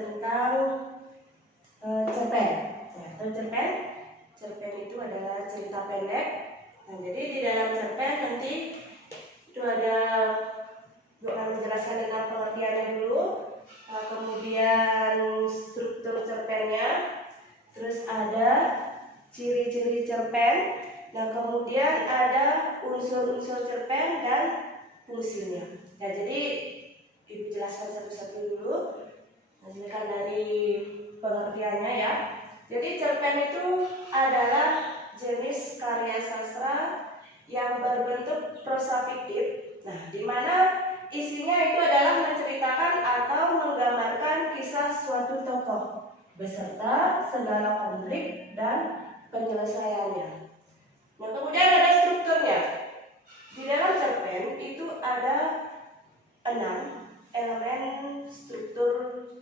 tentang cerpen. Nah, cerpen itu adalah cerita pendek. Nah, jadi di dalam cerpen nanti itu ada menjelaskan tentang pengertiannya dulu, kemudian struktur cerpennya, terus ada ciri-ciri cerpen, dan kemudian ada unsur-unsur cerpen dan fungsinya. Nah, jadi Ibu jelaskan satu-satu dulu. Hasilkan dari pengertiannya ya. Jadi cerpen itu adalah jenis karya sastra yang berbentuk prosa fiktif. Nah, di mana isinya itu adalah menceritakan atau menggambarkan kisah suatu tokoh beserta segala konflik dan penyelesaiannya. Nah, kemudian ada strukturnya. Di dalam cerpen itu ada 6 elemen struktur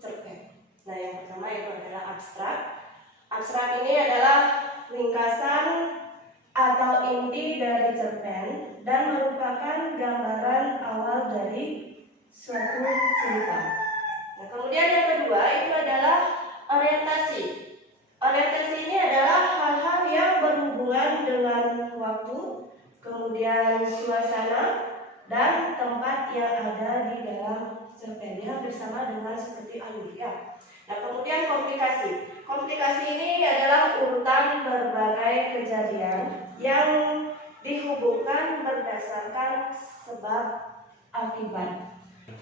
cerpen. Nah, yang pertama itu adalah abstrak. Abstrak ini adalah ringkasan atau inti dari cerpen dan merupakan gambaran awal dari suatu cerita. Nah, kemudian yang kedua itu adalah orientasi. Orientasi ini adalah hal-hal yang berhubungan dengan waktu, kemudian suasana, dan tempat yang ada di dalam cerpennya bersama dengan seperti alur ya. Nah, kemudian komplikasi. Komplikasi ini adalah urutan berbagai kejadian yang dihubungkan berdasarkan sebab akibat.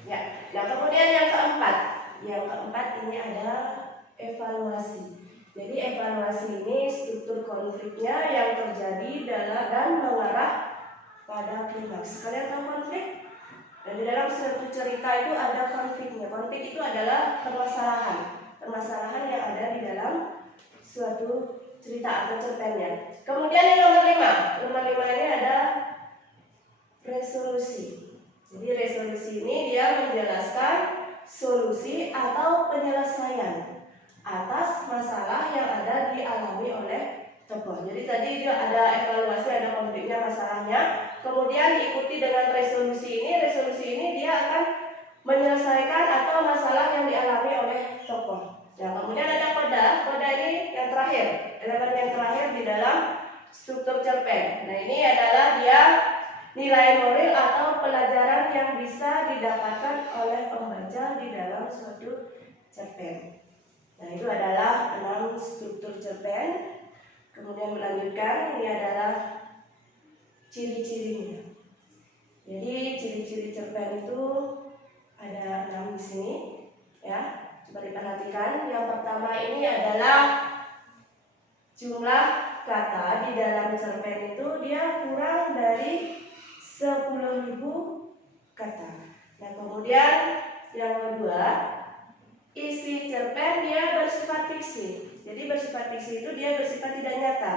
Ya. Nah, kemudian yang keempat ini ada evaluasi. Jadi evaluasi ini struktur konfliknya yang terjadi dan mengarah pada klimaks. Kalian tahu konflik? Dan di dalam suatu cerita itu ada konfliknya. Konflik itu adalah permasalahan yang ada di dalam suatu cerita atau cerpennya. Kemudian yang nomor 5 ini ada resolusi. Jadi resolusi ini dia menjelaskan solusi atau penyelesaian atas masalah yang ada dialami oleh tokoh. Jadi tadi dia ada evaluasi, ada konfliknya, masalahnya, kemudian diikuti dengan resolusi ini. Resolusi ini dia akan menyelesaikan atau masalah yang dialami oleh tokoh. Nah, kemudian ada koda ini yang terakhir, elemen yang terakhir di dalam struktur cerpen. Nah, ini adalah dia nilai moral atau pelajaran yang bisa didapatkan oleh pembaca di dalam suatu cerpen. Nah, itu adalah 6 struktur cerpen. Kemudian melanjutkan, ini adalah ciri-cirinya. Jadi ciri-ciri cerpen itu ada 6 di sini, ya. Coba diperhatikan. Yang pertama ini adalah jumlah kata di dalam cerpen itu dia kurang dari 10.000 kata. Nah, kemudian yang kedua, isi cerpen dia bersifat fiksi. Jadi bersifat fiksi itu dia bersifat tidak nyata.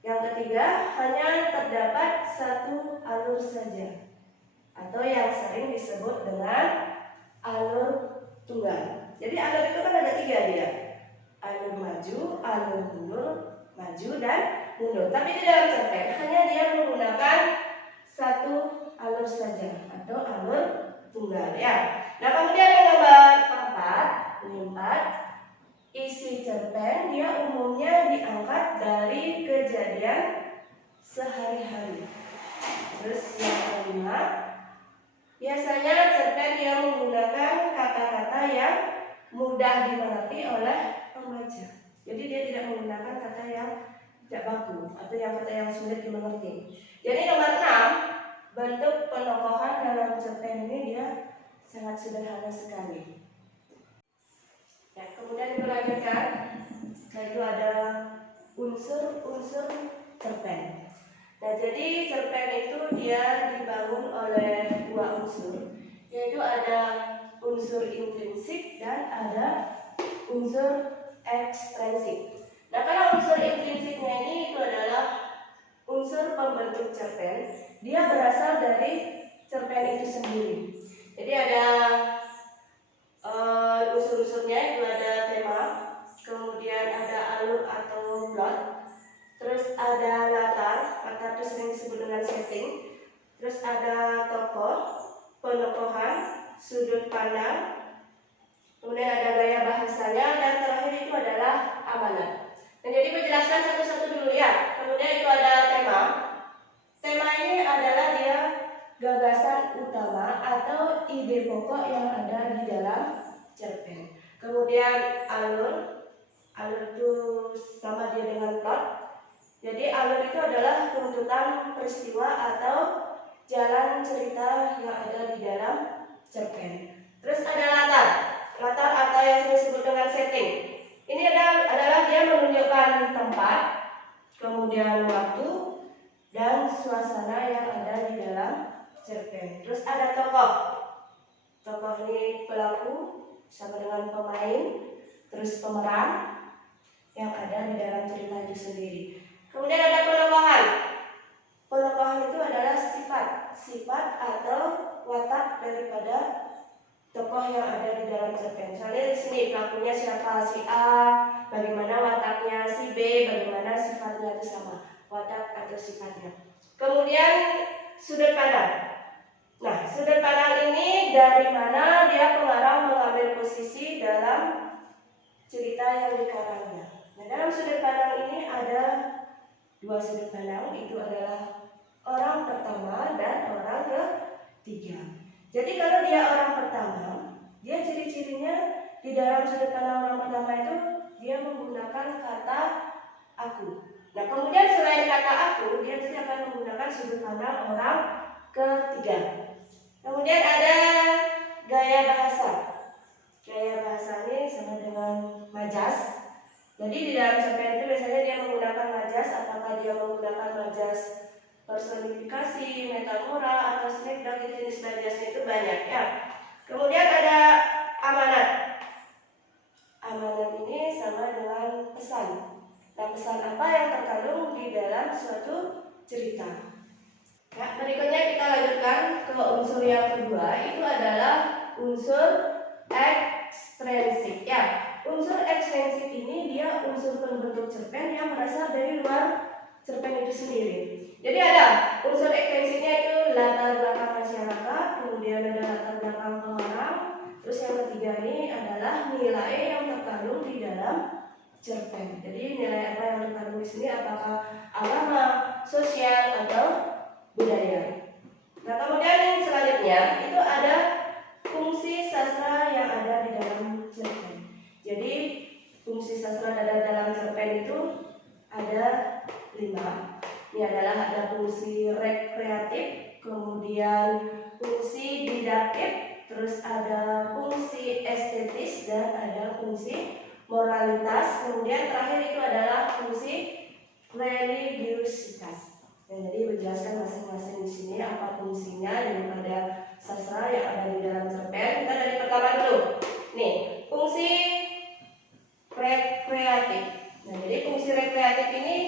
Yang ketiga, hanya terdapat satu alur saja, atau yang sering disebut dengan alur tunggal. Jadi alur itu kan ada 3 dia. Alur maju, alur mundur, maju dan mundur. Tapi di dalam cerpen hanya dia menggunakan satu alur saja atau alur tunggal ya. Nah, kemudian yang nomor 4, isi cerpen dia umumnya diangkat dari kejadian sehari-hari. Terus yang kelima, biasanya cerpen dia menggunakan kata-kata yang mudah dimengerti oleh pembaca. Jadi dia tidak menggunakan kata yang tidak baku atau yang kata yang sulit dimengerti. Jadi nomor 6, bentuk penokohan dalam cerpen ini dia sangat sederhana sekali. Ya, kemudian dilanjutkan, yaitu ada unsur-unsur cerpen. Nah, jadi cerpen itu dia dibangun oleh 2 unsur, yaitu ada unsur intrinsik dan ada unsur ekstrinsik. Nah, kalau unsur intrinsiknya ini itu adalah unsur pembentuk cerpen, dia berasal dari cerpen itu sendiri. Jadi ada unsur-unsurnya itu ada tema, kemudian ada alur atau plot, terus ada latar itu sering disebut dengan setting, terus ada tokoh, penokohan, sudut pandang, kemudian ada gaya bahasa amanat. Nah, jadi menjelaskan satu-satu dulu ya. Kemudian itu ada tema. Tema ini adalah dia gagasan utama atau ide pokok yang ada di dalam cerpen. Kemudian alur itu sama dia dengan plot. Jadi alur itu adalah runtutan peristiwa atau jalan cerita yang ada di dalam cerpen. Terus ada latar atau yang disebut dengan setting. Ini adalah dia menunjukkan tempat, kemudian waktu, dan suasana yang ada di dalam cerpen. Terus ada tokoh. Tokoh ini pelaku sama dengan pemain, terus pemeran yang ada di dalam cerita itu sendiri. Kemudian ada penokohan. Penokohan itu adalah sifat atau watak daripada tokoh yang ada di dalam cerpen. Misalnya di sini pelakunya siapa, si A, bagaimana wataknya, si B, bagaimana sifatnya itu sama, watak atau sifatnya. Kemudian sudut pandang. Nah, sudut pandang ini dari mana dia pengarang mengambil posisi dalam cerita yang dikarangnya. Nah, dalam sudut pandang ini ada dua sudut pandang, itu adalah orang pertama dan orang ketiga. Jadi kalau dia orang pertama, dia ciri-cirinya di dalam sudut pandang orang pertama itu dia menggunakan kata aku. Nah, kemudian selain kata aku, dia pasti akan menggunakan sudut pandang orang ketiga. Kemudian ada gaya bahasa. Gaya bahasa ini sama dengan majas. Jadi di dalam cerpen itu biasanya dia menggunakan majas, apakah dia menggunakan majas personifikasi, metafora, atau snapshot, jenis majasnya itu banyak ya. Kemudian ada amanat. Amanat ini sama dengan pesan. Nah, pesan apa yang terkandung di dalam suatu cerita. Nah, berikutnya kita lanjutkan ke unsur yang kedua, itu adalah unsur ekstrinsik ya. Unsur ekstrinsik ini dia unsur pembentuk cerpen yang berasal dari luar cerpen itu sendiri. Jadi ada unsur ekstrinsiknya itu latar belakang masyarakat, kemudian ada latar belakang pengarang, terus yang ketiga ini adalah nilai yang terkandung di dalam cerpen. Jadi nilai apa yang terkandung di sini, apakah agama, sosial, atau budaya. Nah, kemudian yang selanjutnya itu ada fungsi sastra yang ada di dalam cerpen. Jadi fungsi sastra yang ada dalam cerpen itu ada 5. Ini adalah ada fungsi rekreatif, kemudian fungsi didaktif, terus ada fungsi estetis, dan ada fungsi moralitas. Kemudian terakhir itu adalah fungsi religiusitas. Jadi menjelaskan masing-masing di sini apa fungsinya daripada sastra yang ada di dalam cerpen. Kita dari pertama dulu. Nih, fungsi rekreatif. Nah, jadi fungsi rekreatif ini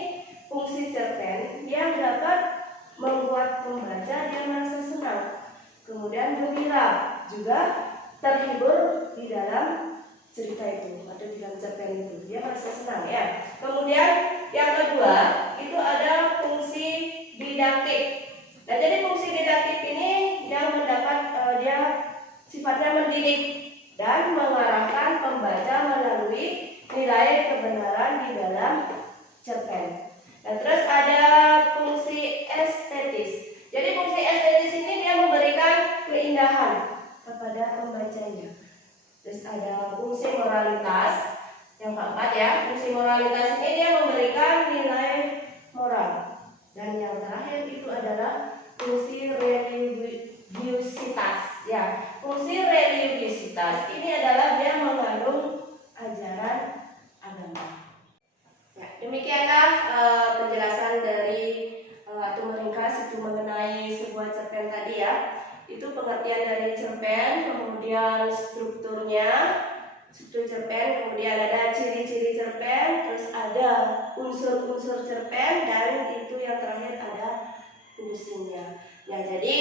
fungsi cerpen yang dapat membuat pembaca dia merasa senang, kemudian gembira, juga terhibur di dalam cerita itu atau di dalam cerpen itu, dia merasa senang ya. Kemudian yang kedua itu ada fungsi didaktik. Nah, jadi fungsi didaktik ini yang mendapat dia sifatnya mendidik dan mengarahkan pembaca melalui nilai kebenaran di dalam cerpen. Nah, terus ada fungsi estetis. Jadi fungsi estetis ini dia memberikan keindahan kepada pembacanya. Terus ada fungsi moralitas. Yang keempat ya, fungsi moralitas ini dia memberikan nilai moral. Dan yang terakhir itu adalah fungsi religiusitas. Ya, fungsi religiusitas ini adalah dia mengandung ajaran agama. Ya, demikianlah penjelasan dari atau meringkas itu mengenai sebuah cerpen tadi ya. Itu pengertian dari cerpen, kemudian strukturnya, struktur cerpen, kemudian ada ciri-ciri cerpen, terus ada unsur-unsur cerpen, dan itu yang terakhir ada fungsinya. Ya, jadi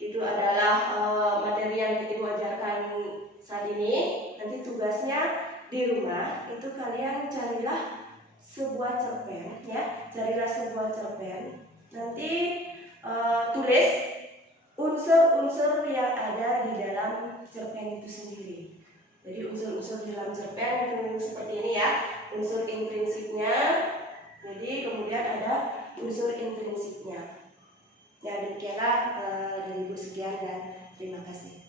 itu adalah materi yang Ibu ajarkan saat ini. Nanti tugasnya di rumah itu kalian carilah sebuah cerpen ya, carilah sebuah cerpen. Nanti tulis unsur-unsur yang ada di dalam cerpen itu sendiri. Jadi unsur-unsur di dalam cerpen itu seperti ini ya. unsur intrinsiknya. Jadi kemudian ada unsur intrinsiknya. Ya demikianlah dari ibu, sekian dan terima kasih.